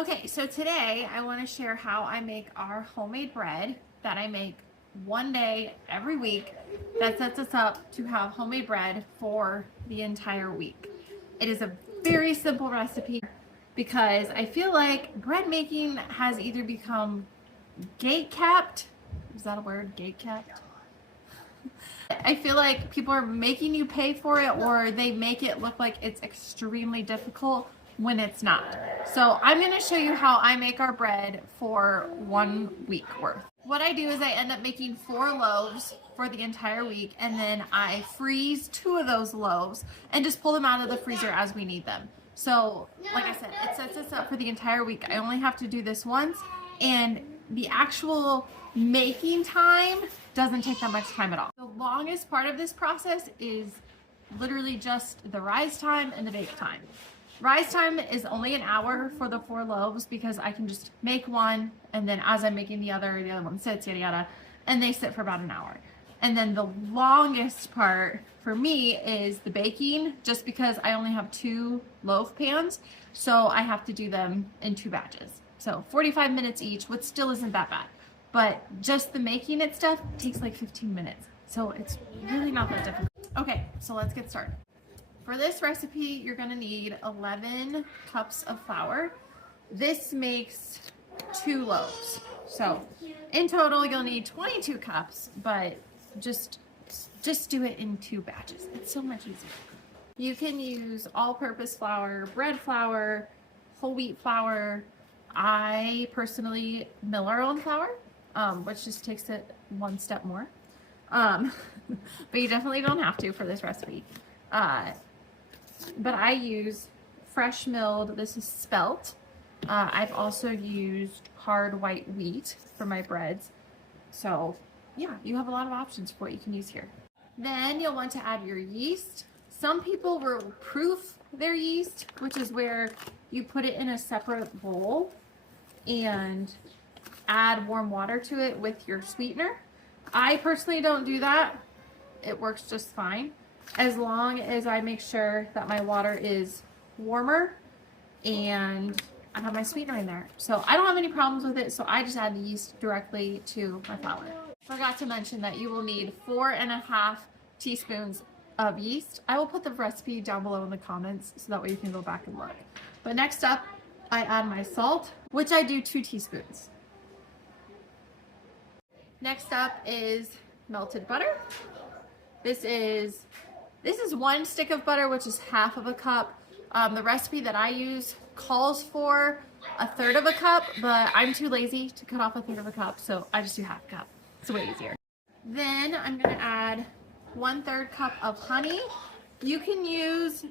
Okay, so today I want to share how I make our homemade bread that I make one day every week that sets us up to have homemade bread for the entire week. It is a very simple recipe because I feel like bread making has either become gate kept. Is that a word? Gate kept? I feel like people are making you pay for it, or they make it look like it's extremely difficult when it's not. So I'm going to show you how I make our bread for 1 week worth. What I do is I end up making 4 loaves for the entire week, and then I freeze 2 of those loaves and just pull them out of the freezer as we need them. So like I said, it sets us up for the entire week. I only have to do this once, and the actual making time doesn't take that much time at all. The longest part of this process is literally just the rise time and the bake time. Rise time is only an hour for the 4 loaves because I can just make one, and then as I'm making the other one sits, yada yada, and they sit for about an hour. And then the longest part for me is the baking, just because I only have 2 loaf pans, so I have to do them in 2 batches. So 45 minutes each, which still isn't that bad. But just the making it stuff takes like 15 minutes. So it's really not that difficult. Okay, so let's get started. For this recipe, you're gonna need 11 cups of flour. This makes 2 loaves. So in total, you'll need 22 cups, but just do it in 2 batches. It's so much easier. You can use all-purpose flour, bread flour, whole wheat flour. I personally mill our own flour, which just takes it 1 step more. But you definitely don't have to for this recipe. But I use fresh milled, this is spelt. I've also used hard white wheat for my breads. So yeah, you have a lot of options for what you can use here. Then you'll want to add your yeast. Some people will proof their yeast, which is where you put it in a separate bowl and add warm water to it with your sweetener. I personally don't do that. It works just fine as long as I make sure that my water is warmer and I have my sweetener in there. So I don't have any problems with it, so I just add the yeast directly to my flour. Forgot to mention that you will need 4.5 teaspoons of yeast. I will put the recipe down below in the comments so that way you can go back and look. But next up, I add my salt, which I do 2 teaspoons. Next up is melted butter. This is 1 stick of butter, which is half of a cup. The recipe that I use calls for 1/3 of a cup, but I'm too lazy to cut off 1/3 of a cup, so I just do half a cup. It's way easier. Then I'm gonna add 1/3 cup of honey. You can use,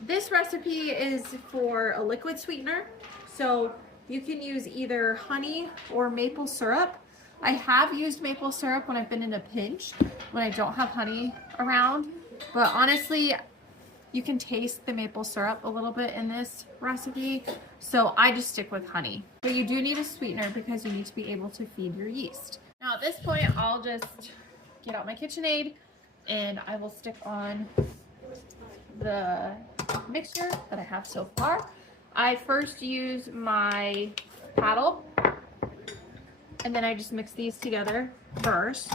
this recipe is for a liquid sweetener, so you can use either honey or maple syrup. I have used maple syrup when I've been in a pinch, when I don't have honey around, but honestly, you can taste the maple syrup a little bit in this recipe, so I just stick with honey. But you do need a sweetener because you need to be able to feed your yeast. Now at this point, I'll just get out my KitchenAid and I will stick on the mixture that I have so far. I first use my paddle, and then I just mix these together first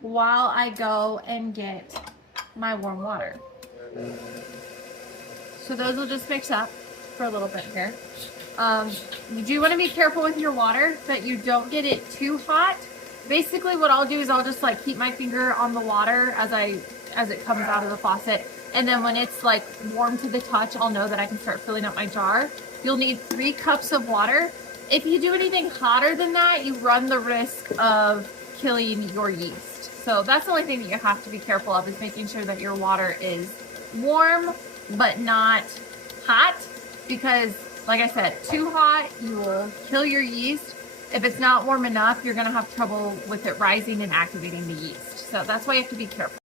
while I go and get my warm water. So those will just mix up for a little bit here. You do want to be careful with your water that you don't get it too hot. Basically what I'll do is I'll just like keep my finger on the water as it comes out of the faucet, and then when it's like warm to the touch, I'll know that I can start filling up my jar. You'll need 3 cups of water. If you do anything hotter than that, you run the risk of killing your yeast. So that's the only thing that you have to be careful of, is making sure that your water is warm but not hot, because like I said, too hot, you will kill your yeast. If it's not warm enough, you're gonna have trouble with it rising and activating the yeast. So that's why you have to be careful.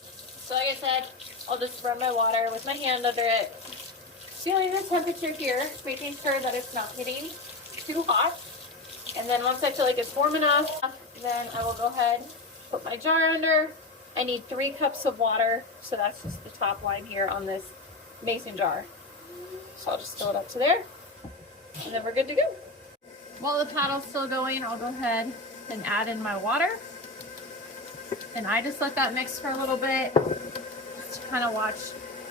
So like I said, I'll just run my water with my hand under it, feeling the temperature here, making sure that it's not getting too hot. And then once I feel like it's warm enough, then I will go ahead, put my jar under. I need 3 cups of water, so that's just the top line here on this mason jar. So I'll just fill it up to there. and then we're good to go. While the paddle's still going, I'll go ahead and add in my water. And I just let that mix for a little bit, just to kind of watch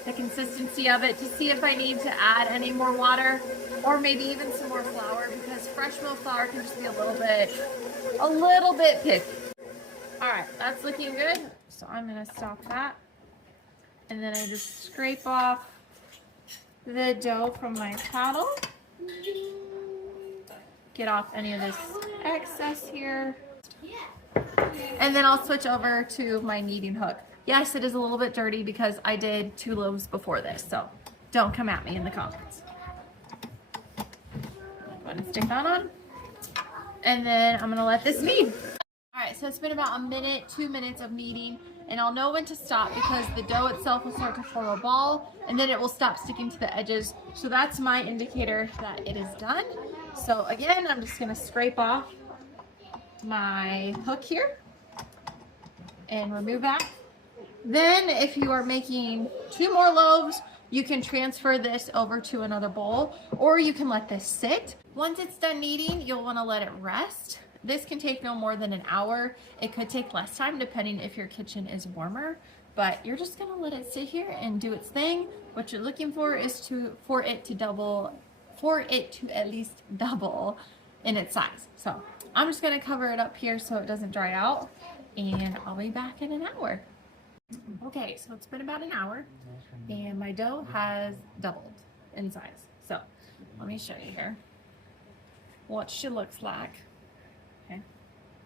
the consistency of it to see if I need to add any more water or maybe even some more flour, because fresh milk flour can just be a little bit picky. All right, that's looking good. So I'm gonna stop that. And then I just scrape off the dough from my paddle. Get off any of this excess here. And then I'll switch over to my kneading hook. Yes, it is a little bit dirty because I did 2 loaves before this, so don't come at me in the comments. Go ahead and stick that on. And then I'm gonna let this knead. All right, so it's been about a minute, 2 minutes of kneading, and I'll know when to stop because the dough itself will start to form a ball and then it will stop sticking to the edges. So that's my indicator that it is done. So again, I'm just gonna scrape off my hook here and remove that. Then if you are making 2 more loaves, you can transfer this over to another bowl, or you can let this sit. Once it's done kneading, you'll want to let it rest. This can take no more than an hour. It could take less time depending if your kitchen is warmer, but you're just gonna let it sit here and do its thing. What you're looking for is for it to at least double in its size. So I'm just gonna cover it up here so it doesn't dry out, and I'll be back in an hour. Okay, so it's been about an hour and my dough has doubled in size. So let me show you here what she looks like. Okay,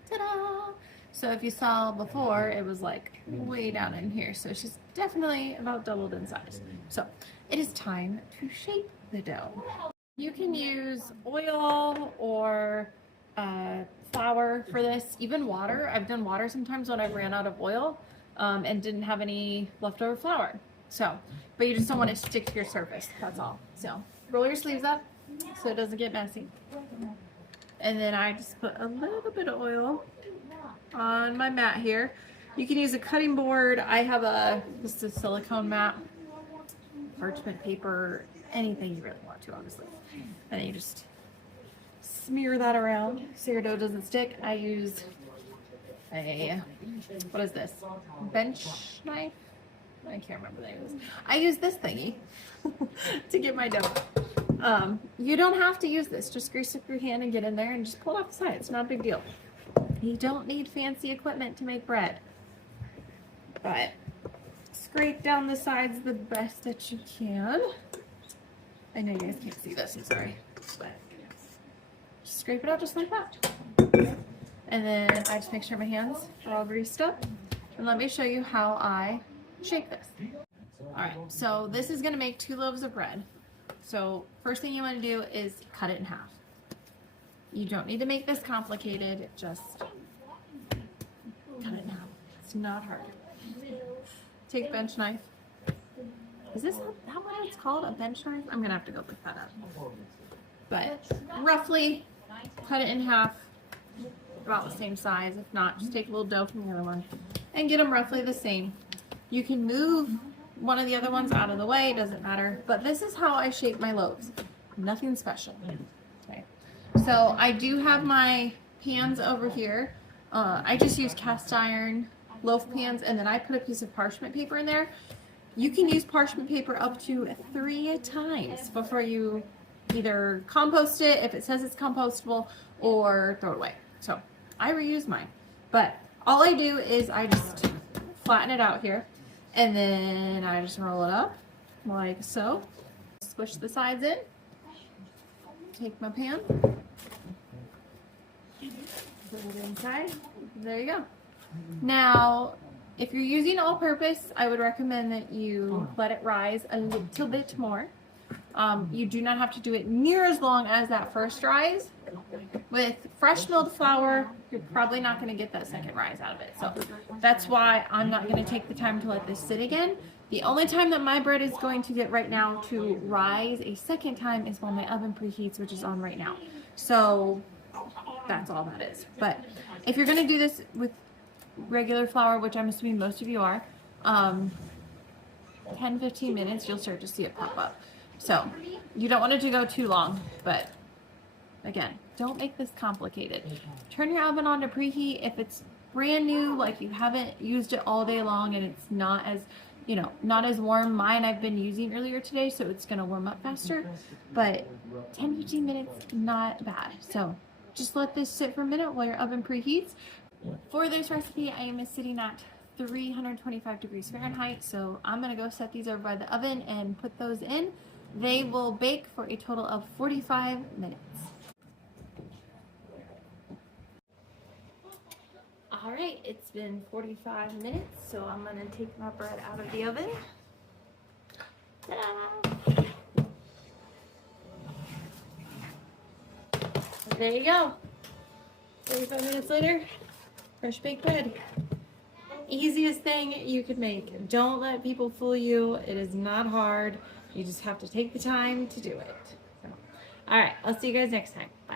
ta-da! So if you saw before, it was like way down in here. So she's definitely about doubled in size. So it is time to shape the dough. You can use oil or flour for this, even water. I've done water sometimes when I've ran out of oil and didn't have any leftover flour. So, but you just don't want it to stick to your surface, that's all. So roll your sleeves up so it doesn't get messy. And then I just put a little bit of oil on my mat here. You can use a cutting board. I have this is a silicone mat, parchment paper, anything you really want to, honestly. And then you just smear that around so your dough doesn't stick. I use what is this? Bench knife? I can't remember the name of this. I use this thingy to get my dough. You don't have to use this. Just grease up your hand and get in there and just pull it off the side. It's not a big deal. You don't need fancy equipment to make bread. But scrape down the sides the best that you can. I know you guys can't see this, I'm sorry. But just scrape it out just like that. And then I just make sure my hands are all greased up. And let me show you how I shake this. All right, so this is gonna make 2 loaves of bread. So first thing you wanna do is cut it in half. You don't need to make this complicated, just cut it in half. It's not hard. Take a bench knife. Is this that what it's called, a bench knife? I'm gonna have to go look that up. But roughly cut it in half, about the same size. If not, just take a little dough from the other one and get them roughly the same. You can move one of the other ones out of the way, doesn't matter. But this is how I shape my loaves. Nothing special. Okay. So I do have my pans over here. I just use cast iron loaf pans, and then I put a piece of parchment paper in there. You can use parchment paper up to 3 times before you either compost it if it says it's compostable, or throw it away. So I reuse mine, but all I do is I just flatten it out here, and then I just roll it up like so. Squish the sides in. Take my pan, put it inside. There you go. Now, if you're using all-purpose, I would recommend that you let it rise a little bit more. You do not have to do it near as long as that first rise. With fresh milled flour, you're probably not going to get that second rise out of it. So that's why I'm not going to take the time to let this sit again. The only time that my bread is going to get right now to rise a second time is when my oven preheats, which is on right now. So that's all that is. But if you're going to do this with regular flour, which I'm assuming most of you are, 10-15 minutes, you'll start to see it pop up. So you don't want it to go too long, but Again, don't make this complicated. Turn your oven on to preheat. If it's brand new, like you haven't used it all day long and it's not as, you know, not as warm. Mine I've been using earlier today, so it's gonna warm up faster, but 10-15 minutes, not bad. So just let this sit for a minute while your oven preheats. For this recipe, I am sitting at 325 degrees Fahrenheit, so I'm gonna go set these over by the oven and put those in. They will bake for a total of 45 minutes. All right, it's been 45 minutes, so I'm gonna take my bread out of the oven. Ta-da! There you go. 45 minutes later, fresh baked bread. Easiest thing you could make. Don't let people fool you. It is not hard. You just have to take the time to do it. So, all right, I'll see you guys next time. Bye.